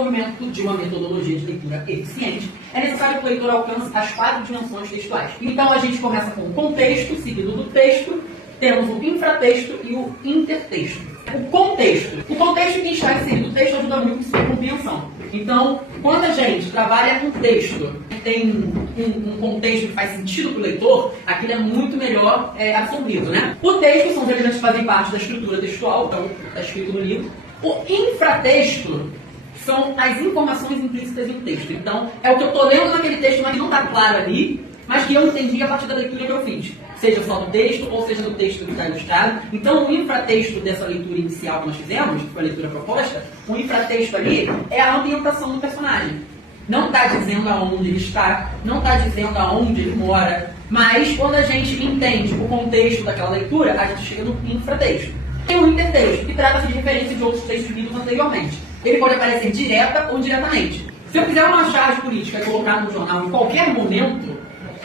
desenvolvimento de uma metodologia de leitura eficiente, é necessário que o leitor alcance as 4 dimensões textuais. Então a gente começa com o contexto, seguido do texto, temos o infratexto e o intertexto. O contexto que está inserido no texto ajuda muito na sua compreensão. Então, quando a gente trabalha um texto que tem um contexto que faz sentido para o leitor, aquilo é muito melhor absorvido, né? O texto são os elementos que fazem parte da estrutura textual, então está escrito no livro. O infratexto são as informações implícitas no texto. Então, é o que eu estou lendo naquele texto, mas não está claro ali, mas que eu entendi a partir da leitura que eu fiz. Seja só do texto, ou seja do texto que está ilustrado. Então, o infratexto dessa leitura inicial que nós fizemos, que foi a leitura proposta, o infratexto ali é a ambientação do personagem. Não está dizendo aonde ele está, não está dizendo aonde ele mora, mas quando a gente entende o contexto daquela leitura, a gente chega no infratexto. Tem o intertexto, que trata-se de referência de outros textos lidos anteriormente. Ele pode aparecer direta ou indiretamente. Se eu fizer uma charge política e colocar no jornal em qualquer momento,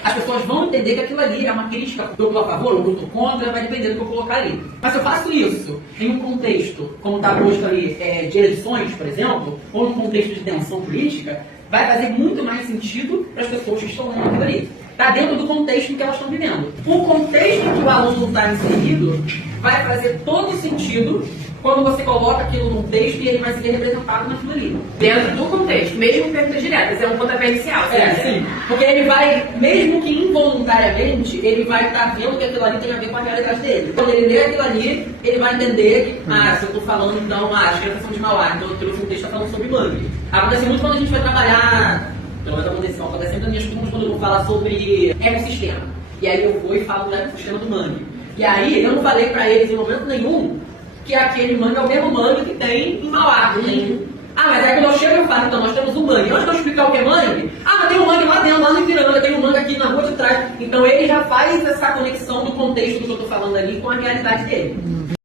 as pessoas vão entender que aquilo ali é uma crítica, eu estou a favor ou eu estou contra, vai depender do que eu colocar ali. Mas se eu faço isso em um contexto, como está posto ali, de eleições, por exemplo, ou num contexto de tensão política, vai fazer muito mais sentido para as pessoas que estão lendo aquilo ali. Está dentro do contexto em que elas estão vivendo. O contexto em que o aluno está inserido vai fazer todo sentido quando você coloca aquilo num texto e ele vai ser representado naquilo ali. Dentro do contexto, mesmo perguntas diretas, é um pontapé inicial. Sim. Porque ele vai, mesmo que involuntariamente, ele vai estar vendo que aquilo ali tem a ver com a realidade dele. Quando ele lê aquilo ali, ele vai entender que, se eu estou falando, então, as crianças são de Mauá, então eu trouxe um texto falando sobre mangue. Acontece muito quando a gente vai trabalhar, pelo menos acontece sempre nas minhas turmas quando eu vou falar sobre ecossistema. E aí eu vou e falo do ecossistema do mangue. E aí eu não falei para eles em momento nenhum que aquele mangue é o mesmo mangue que tem em Mauá. Mas aí quando eu chego eu falo, então nós temos um mangue. Antes de eu explicar o que é mangue, mas tem um mangue lá dentro, lá no Ipiranga, tem um mangue aqui na rua de trás. Então ele já faz essa conexão do contexto do que eu estou falando ali com a realidade dele.